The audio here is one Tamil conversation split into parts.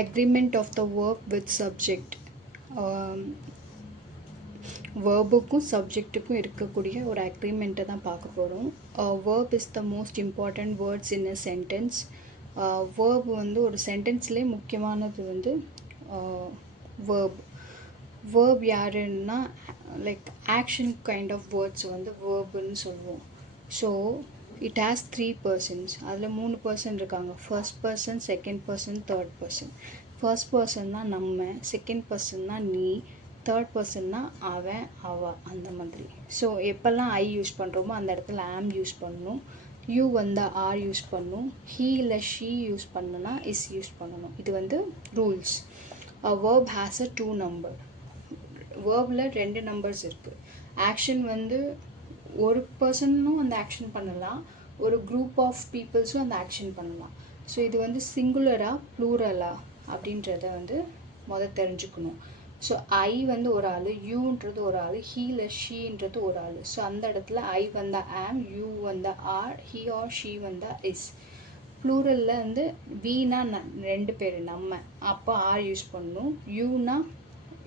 agreement of the verb with subject. வேர்புக்கும் சப்ஜெக்ட்டுக்கும் இருக்கக்கூடிய ஒரு அக்ரிமெண்ட்டை தான் பார்க்க போகிறோம். Verb is the most important words in a sentence. Verb வந்து ஒரு சென்டென்ஸ்லேயே முக்கியமானது வந்து வேர்ப். வேர்ப் யாருன்னா like action kind of words வந்து வேர்புன்னு சொல்லுவோம். So it has 3 persons. அதில் 3 பர்சன் இருக்காங்க. First person, second person, third person. First person தான் நம்ம, செகண்ட் பர்சன் தான் நீ, தேர்ட் பர்சன்னா அவன் அவ அந்த மாதிரி. ஸோ எப்போல்லாம் ஐ யூஸ் பண்ணுறோமோ அந்த இடத்துல ஆம் யூஸ் பண்ணணும். யூ வந்து ஆர் யூஸ் பண்ணணும். ஹீ இல்லை ஷீ யூஸ் பண்ணணும்னா இஸ் யூஸ் பண்ணணும். இது வந்து rules. Verb has a 2 number. வேர்பில் 2 நம்பர்ஸ் இருக்குது. ஆக்ஷன் வந்து ஒரு பர்சனும் அந்த ஆக்ஷன் பண்ணலாம், ஒரு குரூப் ஆஃப் பீப்புள்ஸும் அந்த ஆக்ஷன் பண்ணலாம். ஸோ இது வந்து சிங்குலரா ப்ளூரலா அப்படின்றத வந்து தெரிஞ்சுக்கணும். ஸோ ஐ வந்து ஒரு ஆள், யூன்றது ஒரு ஆள், ஹீ இல்லை ஷீன்றது ஒரு ஆள். ஸோ அந்த இடத்துல ஐ வந்தால் ஆம், யூ வந்தால் ஆர், ஹீ ஆர் ஷீ வந்தால் இஸ். ப்ளூரலில் வந்து வீனா 2 பேர் நம்ம, அப்போ ஆர் யூஸ் பண்ணணும். யூனா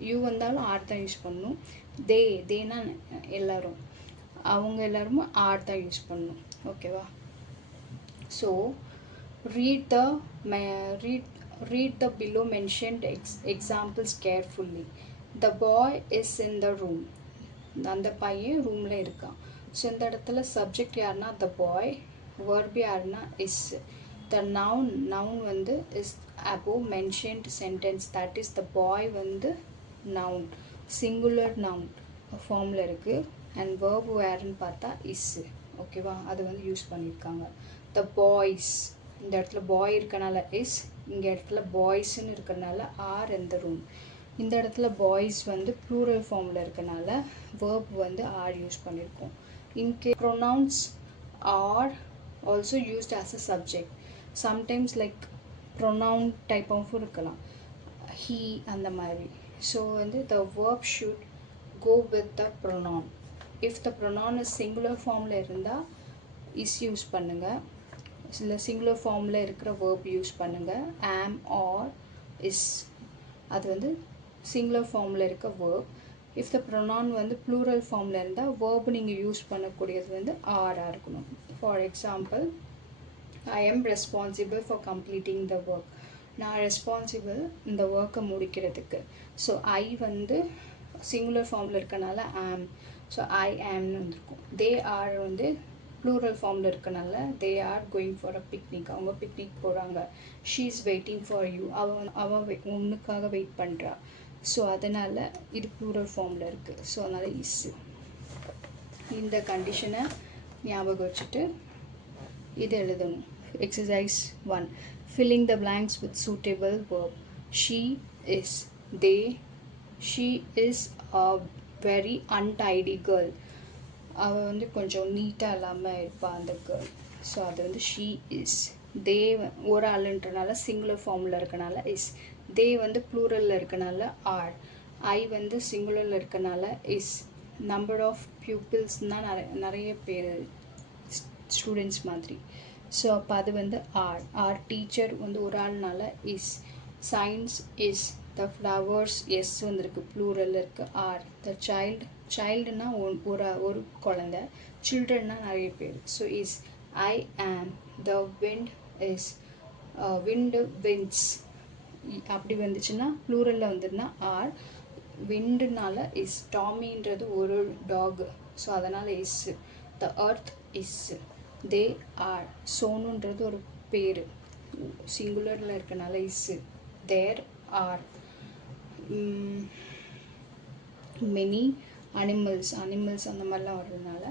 யூ வந்தாலும் ஆர் தான் யூஸ் பண்ணணும். தேனா எல்லோரும், அவங்க எல்லாருமே ஆர் தான் யூஸ் பண்ணணும். ஓகேவா? So read the below mentioned examples carefully. The boy is in the room. அந்த பையன் ரூமில் இருக்கான். ஸோ இந்த இடத்துல சப்ஜெக்ட் யாருன்னா the boy, verb யாருன்னா is. The noun வந்து is above mentioned sentence, that is the boy வந்து noun, singular noun ஃபார்மில் இருக்குது. அண்ட் verb யாருன்னு பார்த்தா is. ஓகேவா? அது வந்து யூஸ் பண்ணியிருக்காங்க. The boys, இந்த இடத்துல பாய் இருக்கனால இஸ், இங்கே இடத்துல பாய்ஸ்ன்னு இருக்கிறனால ஆர் இந்த ரூம். இந்த இடத்துல பாய்ஸ் வந்து ப்ளூரல் ஃபார்மில் இருக்கனால வேர்ப் வந்து ஆர் யூஸ் பண்ணியிருக்கோம். இன்கே pronouns are also used as a subject. Sometimes like pronoun type ஆஃபும் இருக்கலாம், ஹீ அந்த மாதிரி. ஸோ வந்து the verb should go with the pronoun. If the pronoun is singular ஃபார்மில் இருந்தால் இஸ் யூஸ் பண்ணுங்கள். இல்லை சிங்குலர் ஃபார்மில் இருக்கிற வேர்ப் யூஸ் பண்ணுங்கள். ஆம் ஆர் இஸ், அது வந்து சிங்குலர் ஃபார்மில் இருக்க வேர்ப். இஃப் த ப்ரொனவுன் வந்து ப்ளூரல் ஃபார்மில் இருந்தால் வேர்ப் நீங்கள் யூஸ் பண்ணக்கூடியது வந்து ஆராக இருக்கணும். For example, I am responsible for completing the work. நான் ரெஸ்பான்சிபிள் இந்த ஒர்க்கை முடிக்கிறதுக்கு. ஸோ ஐ வந்து சிங்குலர் ஃபார்மில் இருக்கனால ஆம், ஸோ ஐ ஆம்னு வந்துருக்கும். தே ஆர் வந்து ப்ளூரல் ஃபார்மில் இருக்கனால they are going for a picnic, அவங்க பிக்னிக் போகிறாங்க. She is waiting for you, அவள் உன்னுக்காக வெயிட் பண்ணுறா. ஸோ அதனால் இது ப்ளூரல் ஃபார்மில் இருக்குது. ஸோ அதனால் இஸ். இந்த கண்டிஷனை ஞாபகம் வச்சுட்டு இது எழுதணும். Exercise 1, filling the blanks with suitable verb. She is, they, she is a very untidy girl. அவள் வந்து கொஞ்சம் நீட்டாக இல்லாமல் இருப்பாள் அந்த கேர்ள். ஸோ அது வந்து ஷீ இஸ். தே ஒரு ஆளுன்றனால சிங்குலர் ஃபார்மில் இருக்கனால இஸ். தே வந்து ப்ளூரலில் இருக்கனால ஆர். ஐ வந்து சிங்குலரில் இருக்கனால இஸ். நம்பர் ஆஃப் பியூப்பிள்ஸ்னால் நிறைய பேர் ஸ்டூடெண்ட்ஸ் மாதிரி. ஸோ அப்போ அது வந்து ஆர். ஆர் டீச்சர் வந்து ஒரு ஆள்னால is. Science is. The flowers s வந்துருக்கு, ப்ளூரலில் இருக்குது ஆர். த சைல்டுனா ஒரு குழந்தை, சில்ட்ரன்னா நிறைய பேர். So is. I am. The wind is. Wind winds அப்படி வந்துச்சுன்னா ப்ளூரலில் வந்துருந்தா ஆர். விண்டுனால இஸ். டாமின்றது ஒரு டாக், ஸோ அதனால் is. The earth is. They are. சோனுன்றது ஒரு பேர், சிங்குலரில் இருக்கனால is. There are. Many animals அந்த மாதிரிலாம் வர்றதுனால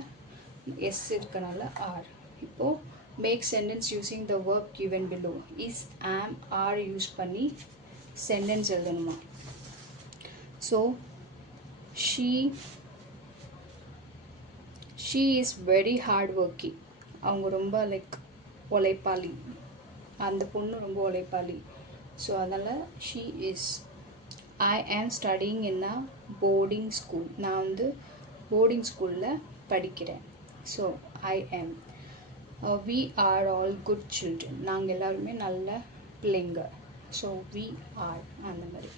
எஸ் இருக்கனால ஆர். இப்போது make sentence using the verb given below. Is, am, are use பண்ணி சென்டென்ஸ் எழுதணுமா. So she is very hard working. அவங்க ரொம்ப லைக் உழைப்பாளி, அந்த பொண்ணு ரொம்ப உழைப்பாளி. ஸோ அதனால் she is. I am studying in a boarding school. நான் வந்து போர்டிங் ஸ்கூலில் படிக்கிறேன். So I am. We are all good children. நாங்கள் எல்லாருமே நல்ல பிள்ளைங்க. ஸோ வி ஆர் அந்த மாதிரி.